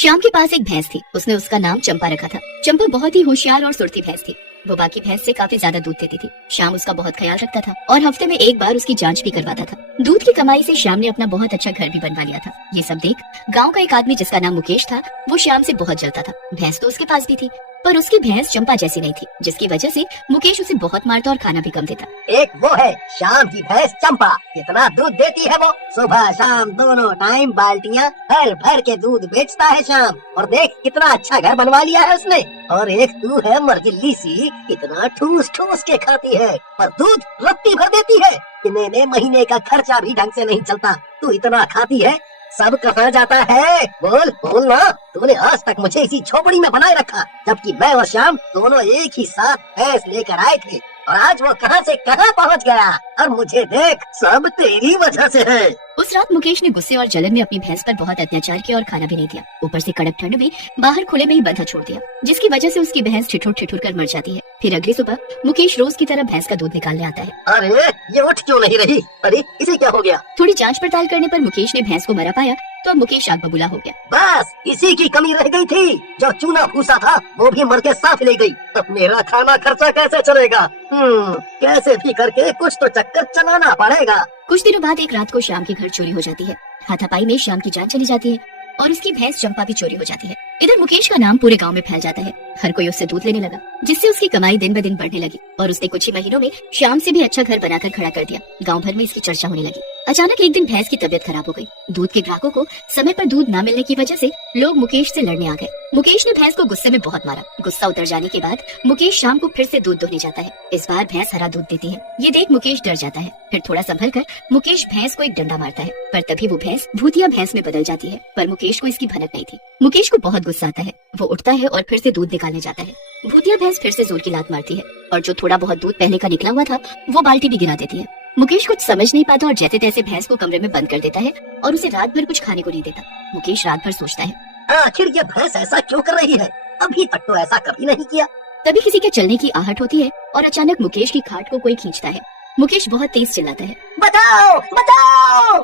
श्याम के पास एक भैंस थी। उसने उसका नाम चंपा रखा था। चंपा बहुत ही होशियार और सुरती भैंस थी। वो बाकी भैंस से काफी ज्यादा दूध देती थी। श्याम उसका बहुत ख्याल रखता था और हफ्ते में एक बार उसकी जांच भी करवाता था। दूध की कमाई से श्याम ने अपना बहुत अच्छा घर भी बनवा लिया था। ये सब देख गांव का एक आदमी जिसका नाम मुकेश था, वो श्याम से बहुत जलता था। भैंस तो उसके पास भी थी, पर उसकी भैंस चंपा जैसी नहीं थी, जिसकी वजह से मुकेश उसे बहुत मारता और खाना भी कम देता। एक वो है श्याम की भैंस चंपा, कितना दूध देती है वो। सुबह शाम दोनों टाइम बाल्टियां भर भर के दूध बेचता है श्याम। और देख कितना अच्छा घर बनवा लिया है उसने। और एक तू है मर्जिल्ली सी, इतना ठूस ठूस के खाती है पर दूध रत्ती भर देती है। इन्हें महीने का खर्चा भी ढंग से नहीं चलता, तू इतना खाती है, सब कहाँ जाता है? बोल बोल ना। तूने आज तक मुझे इसी झोपड़ी में बनाए रखा, जबकि मैं और श्याम दोनों एक ही साथ भैंस लेकर आए थे। और आज वो कहाँ से कहाँ पहुँच गया, और मुझे देख, सब तेरी वजह से है। उस रात मुकेश ने गुस्से और जलन में अपनी भैंस पर बहुत अत्याचार किया और खाना भी नहीं दिया। ऊपर से कड़क ठंड में बाहर खुले में ही बंधा छोड़ दिया, जिसकी वजह से उसकी भैंस ठिठुर ठिठुर कर मर जाती है। फिर अगली सुबह मुकेश रोज की तरह भैंस का दूध निकालने आता है। अरे ये उठ क्यों नहीं रही? अरे इसे क्या हो गया? थोड़ी जांच पड़ताल करने पर मुकेश ने भैंस को मरा पाया तो अब मुकेश आग बबूला हो गया। बस इसी की कमी रह गई थी। जो चूना फूसा था वो भी मर के साथ ले गई। अब मेरा खाना खर्चा कैसे चलेगा? कैसे भी करके कुछ तो चक्कर चलाना पड़ेगा। कुछ दिनों बाद एक रात को श्याम के घर चोरी हो जाती है। हाथापाई में श्याम की जान चली जाती है और उसकी भैंस चंपा भी चोरी हो जाती है। इधर मुकेश का नाम पूरे गांव में फैल जाता है। हर कोई उससे दूध लेने लगा, जिससे उसकी कमाई दिन ब दिन बढ़ने लगी और उसने कुछ ही महीनों में श्याम से भी अच्छा घर बनाकर खड़ा कर दिया। गांव भर में इसकी चर्चा होने लगी। अचानक एक दिन भैंस की तबीयत खराब हो गई। दूध के ग्राहकों को समय पर दूध न मिलने की वजह से लोग मुकेश से लड़ने आ गए। मुकेश ने भैंस को गुस्से में बहुत मारा। गुस्सा उतर जाने के बाद मुकेश शाम को फिर से दूध दोहने जाता है। इस बार भैंस हरा दूध देती है। ये देख मुकेश डर जाता है। फिर थोड़ा संभल कर मुकेश भैंस को एक डंडा मारता है, पर तभी वो भैंस भूतिया भैंस में बदल जाती है। पर मुकेश को इसकी भनक नहीं थी। मुकेश को बहुत गुस्सा आता है। वो उठता है और फिर से दूध निकालने जाता है। भूतिया भैंस फिर से जोर की लात मारती है और जो थोड़ा बहुत दूध पहले का निकला हुआ था वो बाल्टी भी गिरा देती है। मुकेश कुछ समझ नहीं पाता और जैसे तैसे भैंस को कमरे में बंद कर देता है और उसे रात भर कुछ खाने को नहीं देता। मुकेश रात भर सोचता है, आखिर ये भैंस ऐसा क्यों कर रही है? अभी तक तो ऐसा कभी नहीं किया। तभी किसी के चलने की आहट होती है और अचानक मुकेश की खाट को कोई खींचता है। मुकेश बहुत तेज चिल्लाता है, बचाओ बचाओ।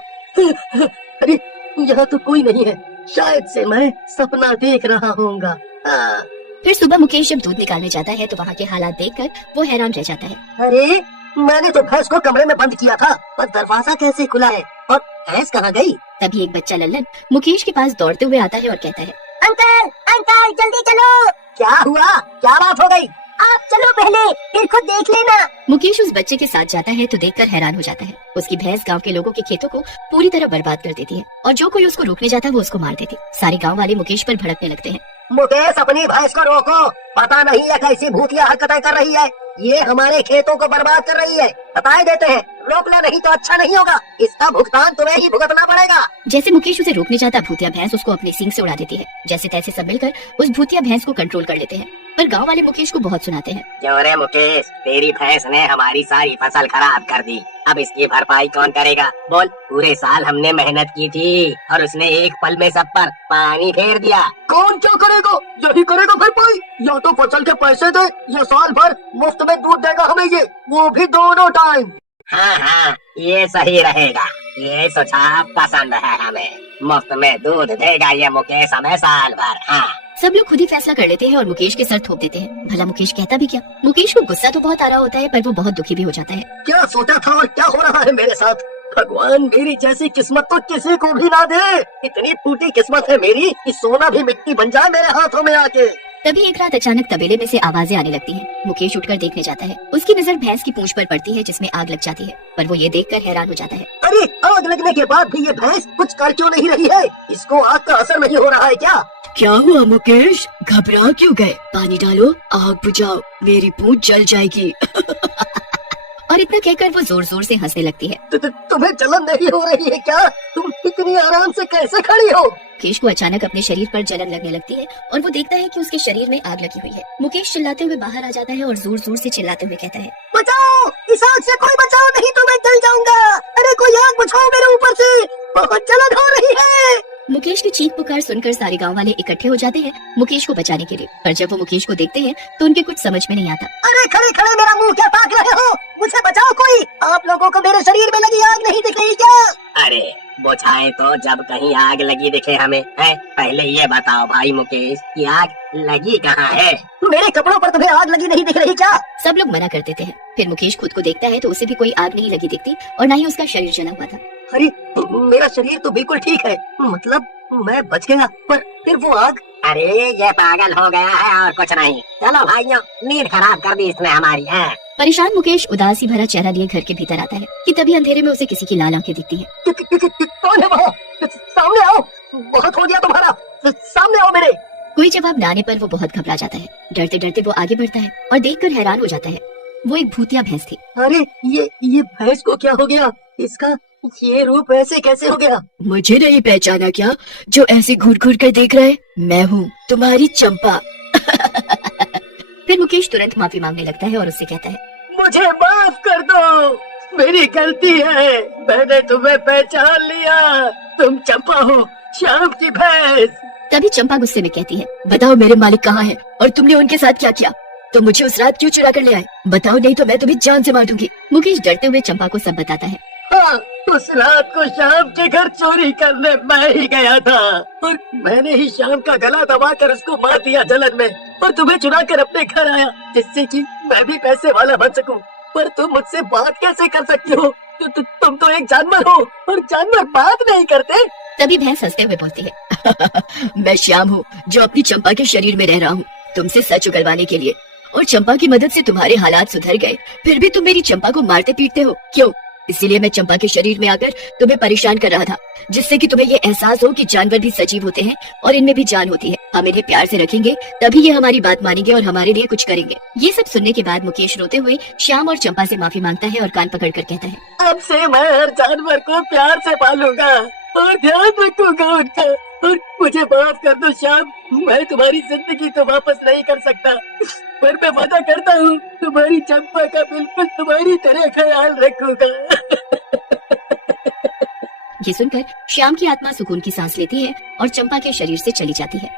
अरे यहाँ तो कोई नहीं है, शायद से मैं सपना देख रहा होऊंगा। फिर सुबह मुकेश जब दूध निकालने जाता है तो वहाँ के हालात देखकर वो हैरान रह जाता है। अरे मैंने तो भैंस को कमरे में बंद किया था, पर दरवाजा कैसे खुला है और भैंस कहाँ गई? तभी एक बच्चा लल्लन मुकेश के पास दौड़ते हुए आता है और कहता है, अंकल अंकल जल्दी चलो। क्या हुआ? क्या बात हो गई? आप चलो पहले, फिर खुद देख लेना। मुकेश उस बच्चे के साथ जाता है तो देखकर हैरान हो जाता है। उसकी भैंस गांव के लोगों के खेतों को पूरी तरह बर्बाद कर देती है और जो कोई उसको रोकने जाता है वो उसको मार देती। सारे गांव वाले मुकेश पर भड़कने लगते हैं। मुकेश अपनी भैंस को रोको, पता नहीं है कैसी भूतिया हरकतें कर रही है। ये हमारे खेतों को बर्बाद कर रही है। बताए देते हैं, रोकना नहीं तो अच्छा नहीं होगा। इसका भुगतान तुम्हें ही भुगतना पड़ेगा। जैसे मुकेश उसे रोकने जाता, भूतिया भैंस उसको अपने सींग से उड़ा देती है। जैसे तैसे सब मिलकर उस भूतिया भैंस को कंट्रोल कर लेते हैं, पर गांव वाले मुकेश को बहुत सुनाते हैं। क्यों रे मुकेश, तेरी भैंस ने हमारी सारी फसल खराब कर दी, अब इसकी भरपाई कौन करेगा? बोल, पूरे साल हमने मेहनत की थी और उसने एक पल में सब पर पानी फेर दिया। कौन क्या करेगा? यही करेगा भरपाई। या तो फसल के पैसे दे या साल भर मुफ्त में दूध देगा हमें, ये वो भी दोनों टाइम। हाँ, ये सही रहेगा। ये सुझाव पसंद है हमें। मुफ्त में दूध देगा ये मुकेश हमें साल भर। हाँ, सब लोग खुद ही फैसला कर लेते हैं और मुकेश के सर थोप देते हैं। भला मुकेश कहता भी क्या? मुकेश को गुस्सा तो बहुत आ रहा होता है, पर वो बहुत दुखी भी हो जाता है। क्या सोचा था और क्या हो रहा है मेरे साथ? भगवान मेरी जैसी किस्मत तो किसी को भी ना दे। इतनी फूटी किस्मत है मेरी कि सोना भी मिट्टी बन जाए मेरे हाथों में आके। तभी एक रात अचानक तबेले में से आवाजें आने लगती हैं। मुकेश उठकर देखने जाता है। उसकी नजर भैंस की पूंछ पर पड़ती है जिसमें आग लग जाती है, पर वो ये देखकर हैरान हो जाता है। अरे आग लगने के बाद भी ये भैंस कुछ कर क्यों नहीं रही है? इसको आग का असर नहीं हो रहा है क्या? क्या हुआ मुकेश, घबरा क्यों गए? पानी डालो, आग बुझाओ, मेरी पूंछ जल जाएगी। और इतना कहकर वो जोर जोर से हंसने लगती है। तुम्हें जलन नहीं हो रही है क्या? तुम इतनी आराम से कैसे खड़ी हो? मुकेश को अचानक अपने शरीर पर जलन लगने लगती है और वो देखता है कि उसके शरीर में आग लगी हुई है। मुकेश चिल्लाते हुए बाहर आ जाता है और जोर जोर से चिल्लाते हुए कहता है, बचाओ, इस आग से कोई बचाओ, नहीं तो मैं जल जाऊंगा। अरे कोई आग बुझाओ मेरे ऊपर से, बहुत जलन हो रही है। मुकेश की चीख पुकार सुनकर सारे गांव वाले इकट्ठे हो जाते हैं मुकेश को बचाने के लिए, पर जब वो मुकेश को देखते हैं तो उनके कुछ समझ में नहीं आता। अरे खड़े खड़े मेरा मुंह क्या ताक रहे हो? मुझे बचाओ कोई, आप लोगों को मेरे शरीर में लगी आग नहीं दिख रही क्या? अरे बुझाए तो जब कहीं आग लगी दिखे हमें, है? पहले ये बताओ भाई मुकेश कि आग लगी कहाँ है? मेरे कपड़ों पर तुम्हें आग लगी नहीं दिख रही क्या? सब लोग मना कर देते हैं। फिर मुकेश खुद को देखता है तो उसे भी कोई आग नहीं लगी दिखती और ना ही उसका शरीर जला हुआ था। अरे मेरा शरीर तो बिल्कुल ठीक है, मतलब मैं बच गया, पर फिर वो आग। अरे ये पागल हो गया है और कुछ नहीं। चलो भाइयों, नींद खराब कर दी इसने हमारी है। परेशान मुकेश उदासी भरा चेहरा लिए घर के भीतर आता है कि तभी अंधेरे में उसे किसी की लाल आंखें दिखती हैं। कौन है वहाँ? सामने आओ, बहुत हो गया तुम्हारा, सामने आओ मेरे। कोई जवाब न आने पर वो बहुत घबरा जाता है। डरते डरते वो आगे बढ़ता है और देखकर हैरान हो जाता है। वो एक भूतिया भैंस थी। अरे ये भैंस को क्या हो गया? इसका ये रूप ऐसे कैसे हो गया? मुझे नहीं पहचाना क्या, जो ऐसे घूर घूर कर देख रहा है? मैं हूँ तुम्हारी चंपा। फिर मुकेश तुरंत माफी मांगने लगता है और उससे कहता है, मुझे माफ कर दो, मेरी गलती है, मैंने तुम्हें पहचान लिया, तुम चंपा हो, श्याम की भैंस। तभी चंपा गुस्से में कहती है, बताओ मेरे मालिक कहाँ हैं और तुमने उनके साथ क्या किया? तो मुझे उस रात क्यों चुरा कर ले आए? बताओ, नहीं तो मैं तुम्हें जान से मार दूंगी। मुकेश डरते हुए चंपा को सब बताता है। हाँ, उस रात को श्याम के घर चोरी करने मैं ही गया था और मैंने ही श्याम का गला दबाकर उसको मार दिया जलन में, और तुम्हें चुरा कर अपने घर आया जिससे कि मैं भी पैसे वाला बन सकूं। पर तुम मुझसे बात कैसे कर सकते हो? तुम तो एक जानवर हो और जानवर बात नहीं करते। तभी भैंस हंसते हुए बोलती है, मैं श्याम हूँ जो अपनी चंपा के शरीर में रह रहा हूँ तुमसे सच उगलवाने के लिए, और चंपा की मदद से तुम्हारे हालात सुधर गए, फिर भी तुम मेरी चंपा को मारते पीटते हो क्यों? इसीलिए मैं चंपा के शरीर में आकर तुम्हें परेशान कर रहा था, जिससे कि तुम्हें ये एहसास हो कि जानवर भी सजीव होते हैं और इनमें भी जान होती है। हम इन्हें प्यार से रखेंगे तभी ये हमारी बात मानेंगे और हमारे लिए कुछ करेंगे। ये सब सुनने के बाद मुकेश रोते हुए श्याम और चंपा से माफी मांगता है और कान पकड़कर कहता है, अब से मैं हर जानवर को प्यार से पालूंगा और ध्यान रखूंगा उनका, और मुझे माफ कर दो श्याम, मैं तुम्हारी जिंदगी तो वापस नहीं कर सकता, पर मैं वादा करता हूँ तुम्हारी चंपा का बिल्कुल तुम्हारी तरह ख्याल रखूंगा। ये सुनकर श्याम की आत्मा सुकून की सांस लेती है और चंपा के शरीर से चली जाती है।